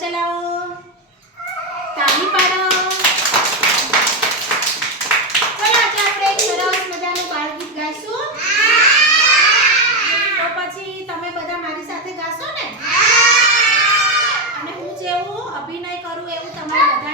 ચલાવો તાળી પાડો ચલો આજે આપણે એક સરસ મજાનું ગાઈશું તો પછી તમે બધા મારી સાથે ગાશો ને અને હું જેવું અભિનય કરું એવું તમારે